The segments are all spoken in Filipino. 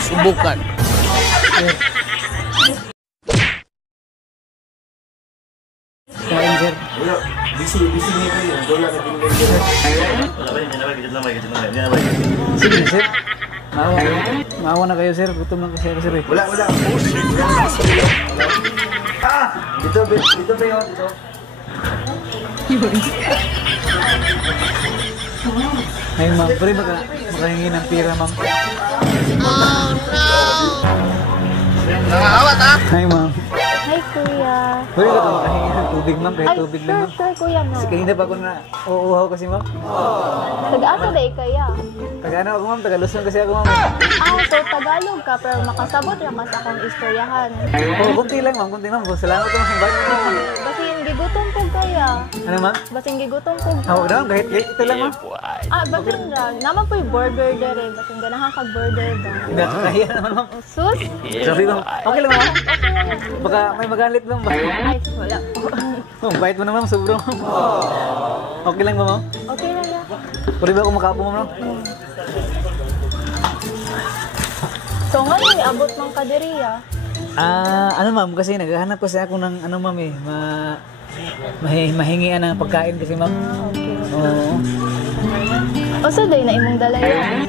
subukan. Kain, sir. Bisi niya kayo. Wala ka tingnan dyan. Sige, sir. Maawa na kayo, sir. Gutom lang kasi ako, sir. Wala. Dito ba yun? Dito. Ay, ma'am. Pwede makahingi ng pira, ma'am. Oh no! Nakakawat ha? Ay, ma'am. Hi, kuya. Pwede ka makahingi ng tubig, ma'am. Kahit tubig lang, ma'am. Sure, kuya, no. Kasi kanina pa ako na uuhaw kasi, ma'am. Taga-asa ba kaya? Taga-ano ako, ma'am. Taga-Luzon kasi ako, ma'am. So Tagalog ka, pero makasabot lang mas akong istoryahan. Oo, kunti lang, ma'am. Kunti, ma'am. Salamat naman. Bakit, ma'am? Basin gigutom po kaya. Ano, ma'am? Basin gigutom po. Ako naman, kahit ito lang, ma'am. Basin lang. Naman po yung burger dere. Basin ganahan ka burger ba? Hindi, kaya naman, ma'am. Sus? Sorry, ma'am. Okay lang, ma'am. Baka may magalit lang ba? Ay, wala po. Oh, bait mo naman, sobrang. Okay lang ba, ma'am? Okay lang ya. Pwede ba ako makapo, ma'am? So nga yung abot ng kaderiya. Ano, ma'am, kasi naghahanap kasi ako ng, ano, ma'am, mahingian ng pagkain kasi, ma'am. Okay. Oo. O sa day na imong dala yan?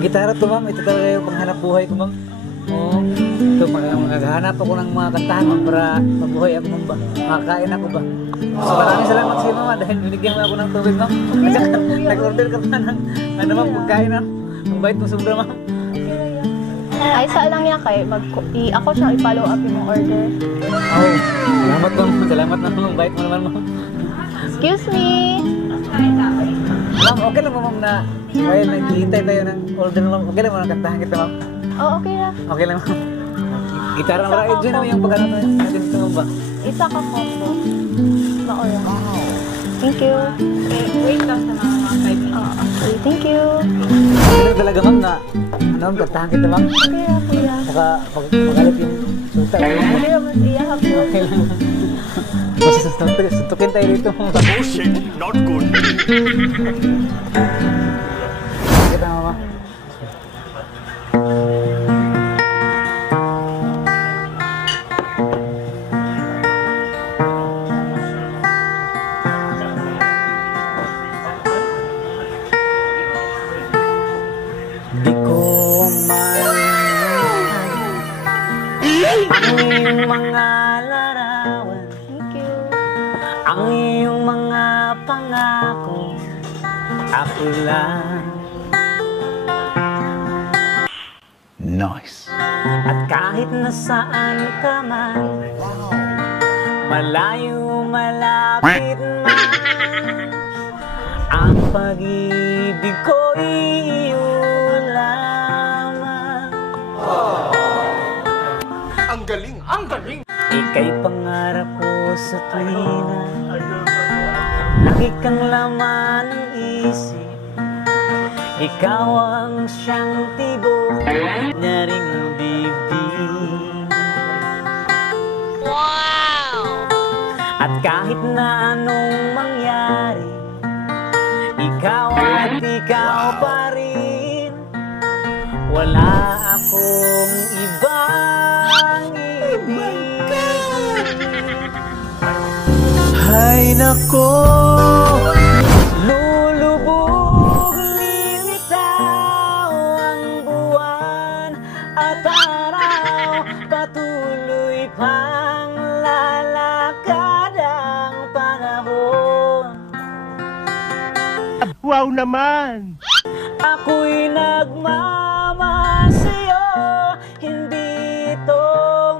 Gitara to, ma'am. Ito talaga yung panghanap buhay ko, ma'am. Oo. Ito, maghahanap ako ng mga kantahan, ma'am, para mabuhay ako, ma'am, ba? Makakain ako ba? So, maraming salamat sa iyo, ma'am, dahil binigyan mo ako ng tubig, ma'am. At saka, nag-order ka pa ng, ano, ma'am, pagkain, ma'am. Ang bait mo sobra, ma'am. Ay, sa lang yan kay ako siya i-follow up yung order. Oh, salamat, ma'am. Salamat na, ma'am. Bait mo naman, ma'am. Excuse me. Ma'am, okay lang, ma'am, na while naghihintay tayo ng order, ma'am. Okay lang, ma'am, kantahan kita, ma'am. Oh, okay na. Okay lang, ma'am. Gitara ng ride dyan naman yung pagkano natin ito, ma'am ba? Isa ka combo. Maola. Thank you. Okay, wait lang sa mga 5 minutes. Okay, thank you. Okay lang talaga, ma'am, na ano, kantahan kita, ma'am. Okay, kuya. Saka magalit yung suta. Okay, mas iyahan po. Okay lang. Basta suntukin tayo dito, ma'am. Oh shit, not good. Kita, mama. Di ko maintindihan ang iyong mga larawan, Thank you. ang iyong mga pangako, ako lang. Nice. At kahit nasaan ka man, malayo, malapit man, ang pag-ibig ko iyo lamang. Ang galing, ang galing. Ika'y pangarap ko sa tuwina, lagi kang laman ng isip. Ikaw ang siyang tibok na ring bibig. Wow! At kahit na anong mangyari, ikaw at ikaw pa rin. Wala akong ibang ibig. Hay nako, lulubog, lilitaw ang buwan at araw, patuloy pang lalakad ang panahon. Wow naman. Ako'y nagmamasiyo, hindi ito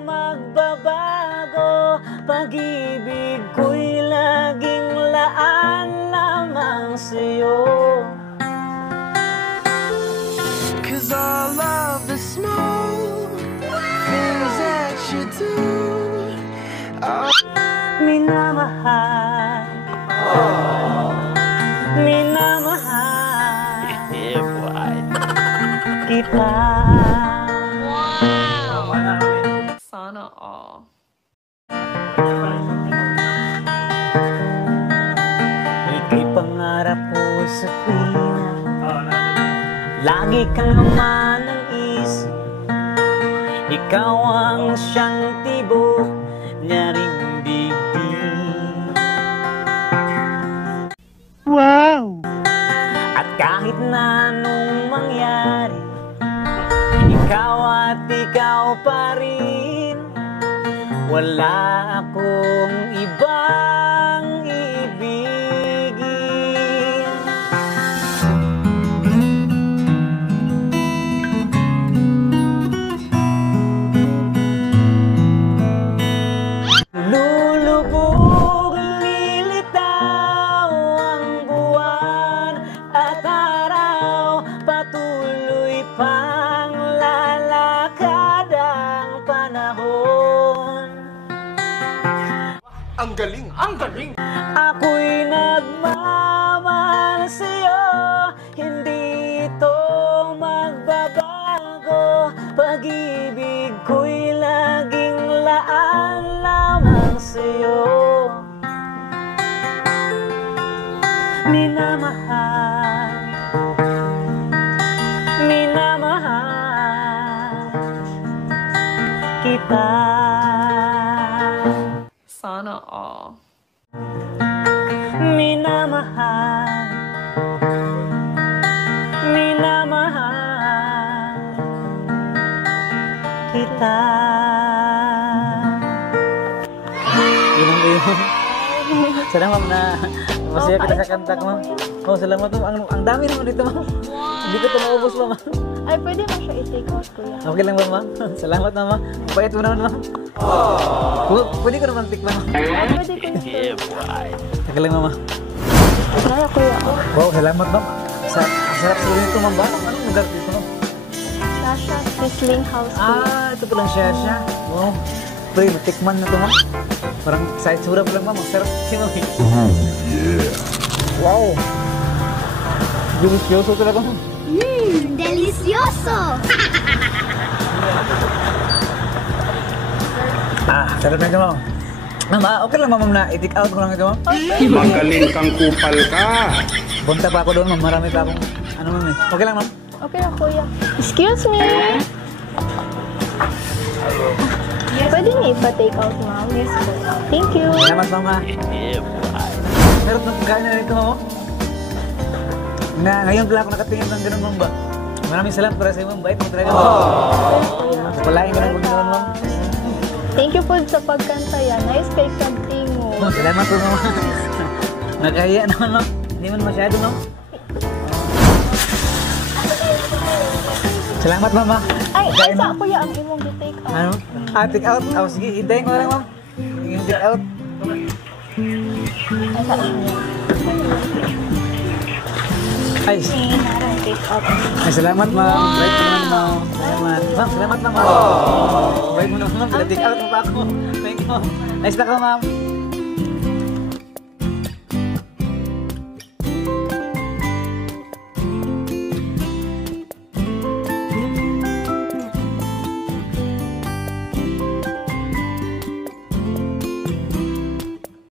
magbabago. Pag-ibig ko'y laging laan lamang sa'yo. Cause all of the small things that you do Minamahal, minamahal kita. Wow! Sana all. Ika'y pangarap ko sa tuwina, lagi kang naman ang isip. ikaw ang siyang tibok niya ring bibig. Wow! At kahit na anong mangyari, ikaw at ikaw pa rin. Wala akong ibang ibigin. Lulubog, lilitaw ang buwan at araw, patuloy pang lalakad ang panahon. Ang galing! Ang galing! Ako'y nagmamahal sa'yo, hindi ito magbabago. Pag-ibig ko'y laging laan lamang sa'yo. Minamahal, minamahal kita. Sana all. Minamahal, minamahal kita. Yun ang yun. Salamat na masaya kita sa kanta ko, ma'am. Oh, salamat, ma'am. Ang dami naman dito, ma'am. Hindi ko ito maubos, ma'am. Ay, pwede mo siya i-take out, kuya. Okay lang ba, ma'am? Salamat, ma'am. Pait mo naman, ma'am. Pwede ko naman tikman, ma'am. Ay, pwede ko na. Okay lang, ma'am. Kaya, kuya. Wow, salamat, ma'am. Sarap siguro nito, ma'am. Anong lugar dito, ma'am? Sasha Sisling House, kuya. Ito palang siya. Wow. Pre, matikman na ito, ma'am. Parang sa itsura pa lang, ma'am. Ang sarap si ma'am. Wow. Delicioso talaga, ma'am. Delicioso! Sarap na ito, ma'am. Ma'am, okay lang, ma'am, na i-take out ko lang ito, ma'am. Magaling kang kupal ka! Punta pa ako doon, ma'am. Marami pa akong, ma'am eh. Okay lang, ma'am. Okay na, kuya. Excuse me! Pwede niyo ipa-take out, ma'am? Yes, kuya. Thank you! Salamat, ma'am, ha. Sarap ng pagkain na ito, ma'am. Ngayon pala ako nakatingin ng ganun, ma'am ba? Maraming salamat para sa iyo, ma'am. Bait mo talaga, ma'am. Palain ko ng pagkain, ma'am. Thank you po sa pagkanta yan. Nice kay Kantingo. Oh, salamat po, ma'am. Nagkaya naman, ma'am. Hindi man masyado, ma'am. Salamat, ma'am, ha. Ay, Pagkain, sa ma'am. kuya ang imong gi-take out. Ano? Take out? Sige, hintayin ko na lang, ma'am. Yung take out. Ay, sa inyo. Ay, Narang take out. ay, salamat, ma'am. Bait mo naman, ma'am. Salamat. Ma'am, salamat, ma'am. Bait mo naman, ma'am. Take out mo pa ako. Thank you, ma'am. Nice na ka, ma'am.